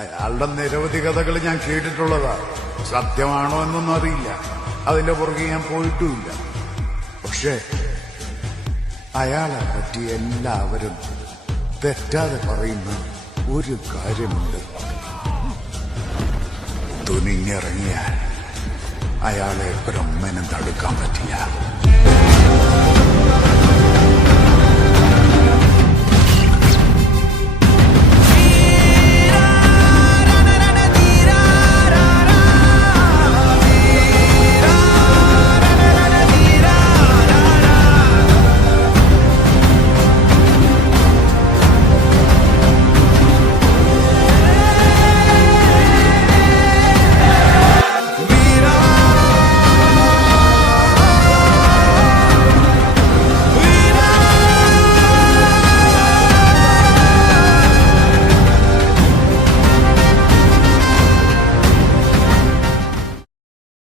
അയാളുടെ നിരവധി കഥകൾ ഞാൻ കേട്ടിട്ടുള്ളതാ. സത്യമാണോ എന്നൊന്നും അറിയില്ല, അതിന്റെ പുറകെ ഞാൻ പോയിട്ടുമില്ല. പക്ഷേ അയാളെ പറ്റി എല്ലാവരും തെറ്റാതെ പറയുന്ന ഒരു കാര്യമുണ്ട്. തുനിഞ്ഞിറങ്ങിയാൽ അയാളെ ബ്രഹ്മനും തടുക്കാൻ പറ്റില്ല.